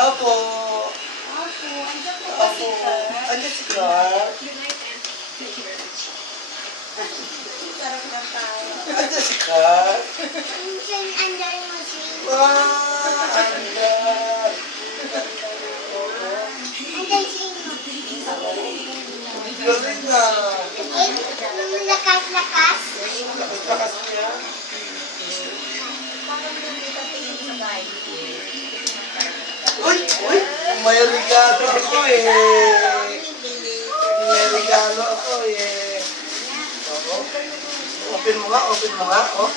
Opo. Opo, andyan po ba si Kurt? Andiyan si Clark. Sarap na tayo. Andiyan si Clark. Andyan mo si... Wow! Andyan. Andyan si Ino. Galing na. Yung lakas-lakas. Lakas niya. Uy! Uy! May regalo ako eh. May regalo ako eh. Open mo nga, open mo nga. Oh.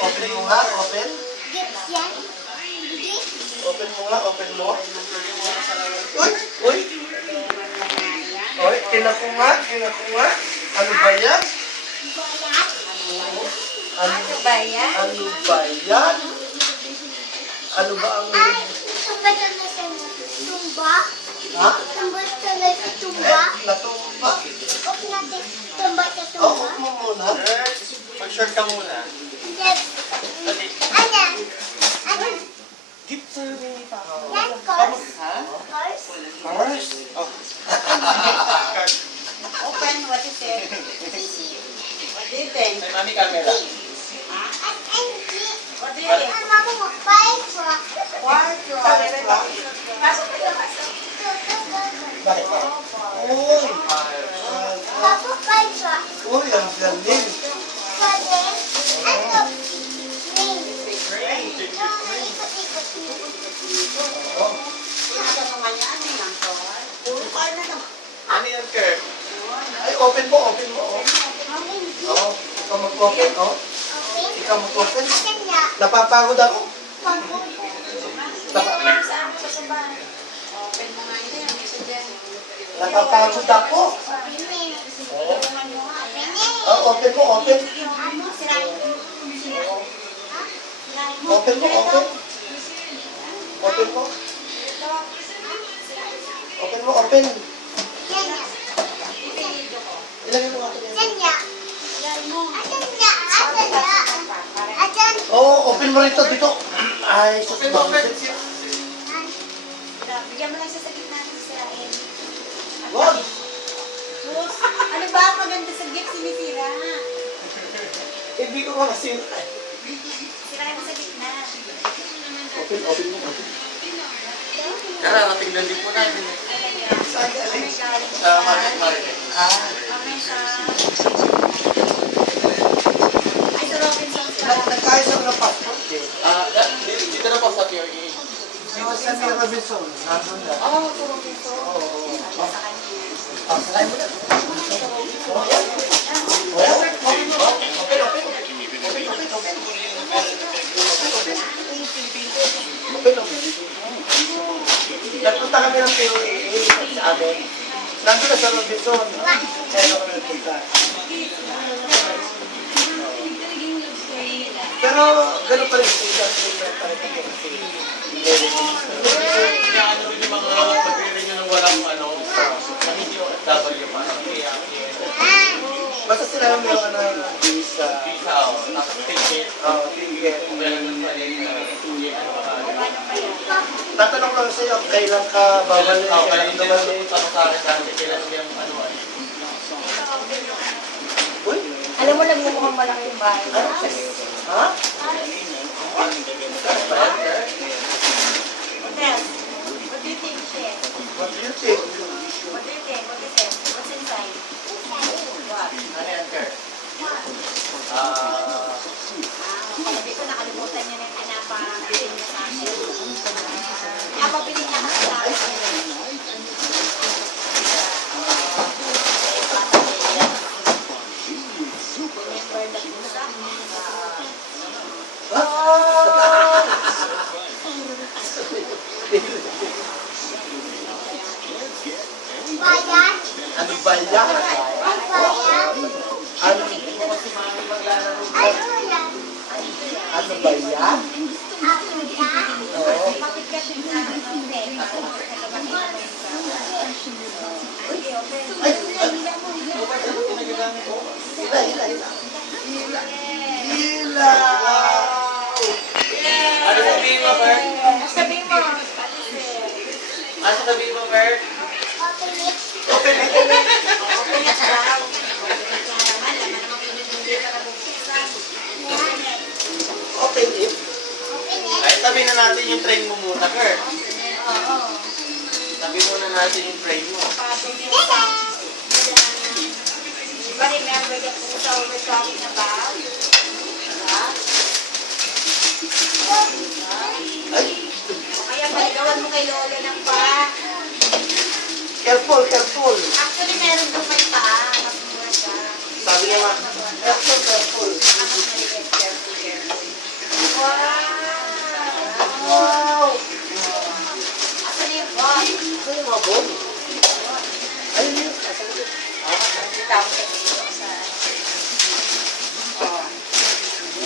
Open mo nga, open. Gifts yan? Gifts? Open mo nga, open mo. Uy! Uy! Uy, kinako nga, kinako nga. Ano ba yan? Bayat? Ano ba yan? Ano ba yan? Ano ba ang... Ay, tumba na sa tumba? Ha? Tumba na sa tumba? Natumba. Huwag natin tumba sa Oh, tumba. huwag mo muna. Mag-short ka muna. Yes. Ayan. Ayan. Gift sa ni Papa. Yan, course. Ha? Course. First. Oh. Open, what is it? Sisi. What do you think? May mami camera. What do you think? Mama mo, five rock. Pasok ka lang. Bakit? Uy! Papa, five rock. Uy, ang galing. Seven. Ano? Name. Ikot-ikot. Oh. Ano yan, Kurt? Ay, open mo, open mo. Oh. Oh, ikaw mag-open, oh. Okay. Ikaw mag-open. Asan niya? Napapagod ako. Pampo. Napapagod ako. Open eh. Oh. Open eh. Oh, open mo, open. Ano? Sirain mo. Oh. Ha? Sirain mo. Open mo, open. Open mo. Open mo, open. Yan niya. Ilagay mo nga ito. Yan niya. Asan niya? Asan niya? Asan? Oh, open mo rito, dito. Ay, sus, bakit? Bigyan mo lang siya sa gitna ng sirain. Wag. Ano ba ang maganda sa gift sinisira? Hindi ko nga kasi. Sirain mo sa gitna. Open, open mo. Kararating lang din po namin. Saan galing? Sa market. Ah. Ay, sa Robinson sila. Nagkayos ako ng passport eh. Dito na po sa PRA. Sa Mia Robinson. Nandun na. Oh, sa Robinson. Oo. Sa kanya. Ah, sakayin mo na. Nagpunta kami ng POAA sa amin. Nandun na sa Robinson. Kaya kami nagpunta. Pero gano'n pa rin sila. Kasi Kaya ano rin yung mga pag-rin nyo ng walang ano, sa hindi OFW pa. Kaya, basta sila yung meron na visa. visa o, tapos ticket. Ticket. Kung meron pa rin, ticket, ano ba? Tatanong lang sa'yo, kailan ka babalik? Kailan Kailan hindi ka na babalik? tanong sa akin dati, kailan yung ano ay. Uy? Alam mo, nagmumukhang malaki yung bahay. Ha? Hotel. What do you think, Chef? What do you think? What do you think? What is it? What's inside? What? Ano yan, Kurt? Hindi ko nakalimutan niya na pinapabilin niya sa akin. Napabilin niya kasi sa akin. Remember the pusa? Bayan? Ano ba yan? Ay, bayan? Ano, Ay, ulan. ano ba yan? Ako yan? Oo. Ay, hila, hila. Hila, hila. Hila. Wala! Wow! Ano sabihin mo, Bert? Sabihin mo, Ano sabihin mo, Bert? Open it. okay na daw. Naman naman hindi pa nabubuksan. Open it. Ay, tabi na natin yung train mo muna, Bert. Oo. Tabi muna natin yung train mo. Diba remember the pusa we're talking about? Diba? Ay, Kaya paligawan mo kay Lolo ng pa. careful, careful. Actually, meron doon may paa. Mas mura siya. Sabi niya nga, careful, careful. Mas maliit. Careful, careful. Wow! Wow! Asan yung bot? Ano yung mga bone? Ayun yun. Kita ko sa dito sa... Oh.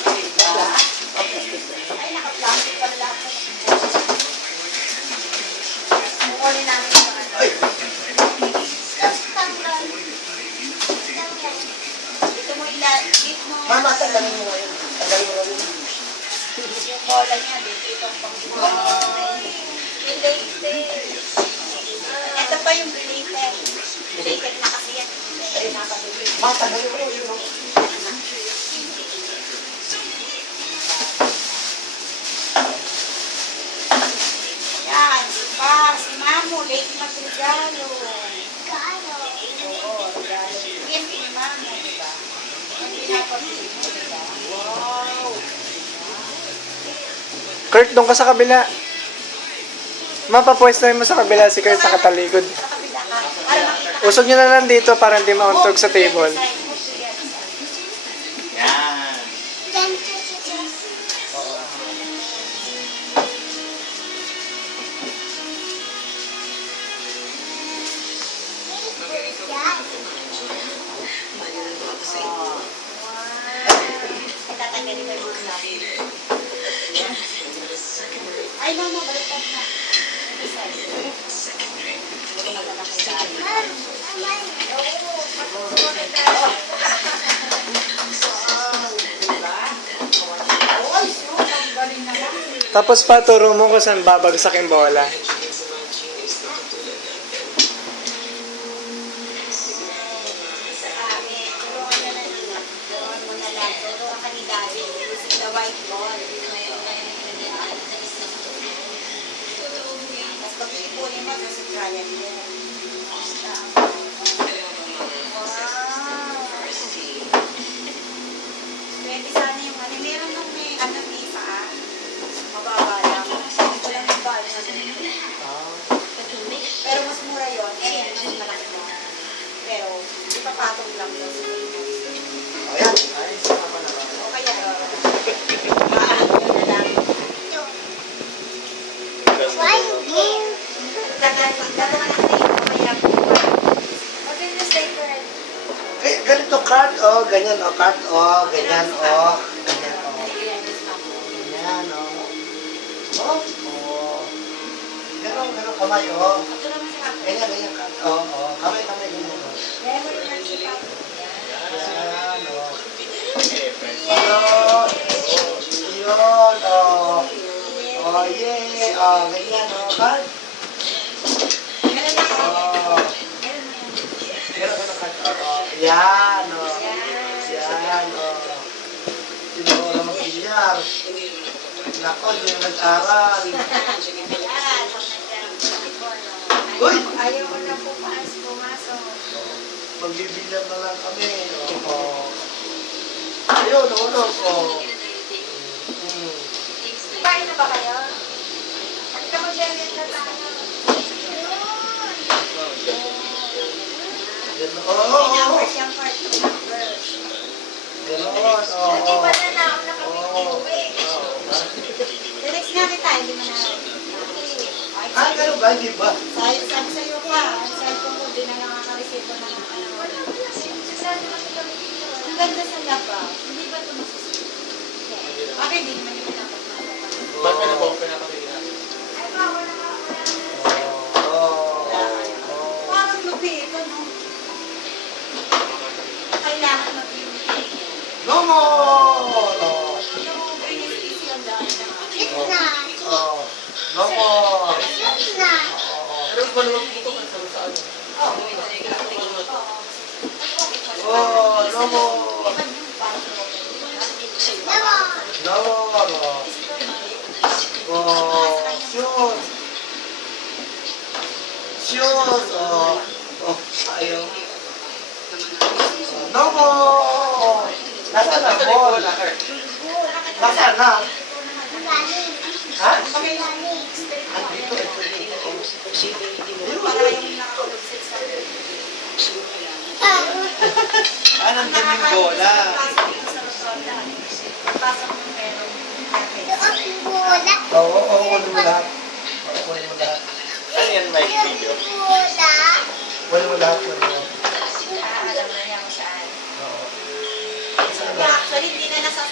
Diba? Ay, naka-plastic pala lahat. Kukunin namin yung mga... Ay! Dito mo dito mo. Mama, tanggalin mo ngayon. Tanggalin mo ngayon. Yung bola niya, dito itong pang-bola. Yung latest. Ito pa yung belated. Belated na kasi yan. Ayun, nakabili. Ma, tanggalin mo yun. Yan, diba? Si Mamo, late mag-regalo. Oo, regalo. Gift ni Mamo, diba? Ang pinapabili mo, diba? Wow! Kurt, doon ka sa kabila. Mapapwesto mo sa kabila si Kurt sa katalikod. Sa kabila ka. Para makita. Usog nyo na lang dito para hindi mauntog sa table. Yan. Tatanggalin ko yung mga ay, mama, baliktad na. Isa. Hindi ko magkakasali. Ay, so, ang galing naman. Tapos pa, turo mo kung saan babagsak yung bola. Sa amin, tulungan na lang. Tulungan mo na lang. Tulungan ka ni Daddy. Using the white ball. Tapos pag ipunin mo, tapos Brian din. Wow. Pwede sana yung ano. Meron nung may ano may paa. Mababa lang. Hindi ko lang yung ball na pero mas mura yun. Eh, mas malaki mo. Pero, ipapatong lang yun. Ayan. O kaya, maano na lang. Dalawa na kayo, kaya maganda sticker. Ganito card, oh, ganyan, oh, card, oh, ganyan, oh, ganyan, oh. Ganyan, oh. Oh, oh. Ganon, ganon, kamay, oh. Ito naman sa ako. Ganyan, ganyan, card, oh, oh. Kamay, kamay, ganyan, oh. Memory lang si Papa. Ganyan, oh. Yun, yun, oh. Oh, yeah, oh, ganyan, oh, card. Ganun lang ako. Oh. Pero ganun, card, oh. Yan, oh. Yan, oh. Sino ko na mag-inyar? Nako, hindi na nag-aral. Uy! Ayaw ko na pumasok. Magbibilang na lang kami. Oo. Ayun, ulog. Oh. Kain na ba kayo? Pagka mag-jelly na tayo. Ganon. Oo. Numbers yung part of numbers. Ganon. Oo. Hindi pa na naon na kami Oo. iuwi. The next nga kita, hindi mo na. Ah, ganun ba? Hindi ba? Sabi sa'yo pa, ang cellphone mo, di na nakaka-receive na ng ano. Ang ganda sa laba. Hindi ba ito masusunod? Bakit hindi naman yung pinapagmamahal? Ba't ka na po? Pinapakita natin. Ay, wala ka. Oo. Parang lupi ito, no? Kailangan mag-iuwi. No more! No. Oh. No more. Pero kung ano magputok, sa ano? Oh, no more. No more. Oh, shoot. Shoot. Oh, ayaw. No more. Nasaan na ball? Nasaan na? Ha? Andito. Para yung nakakulugsit sa Anong daming bola? Pasok ng meron. Oo, kunin mo lahat. Kunin mo lahat. Ano yan, Mike video? Kunin mo lahat. Kunin mo. Alam na niya kung saan. Oo. Actually, hindi na nasa...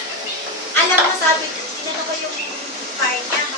Alam na sabi, hindi na ba yung file niya?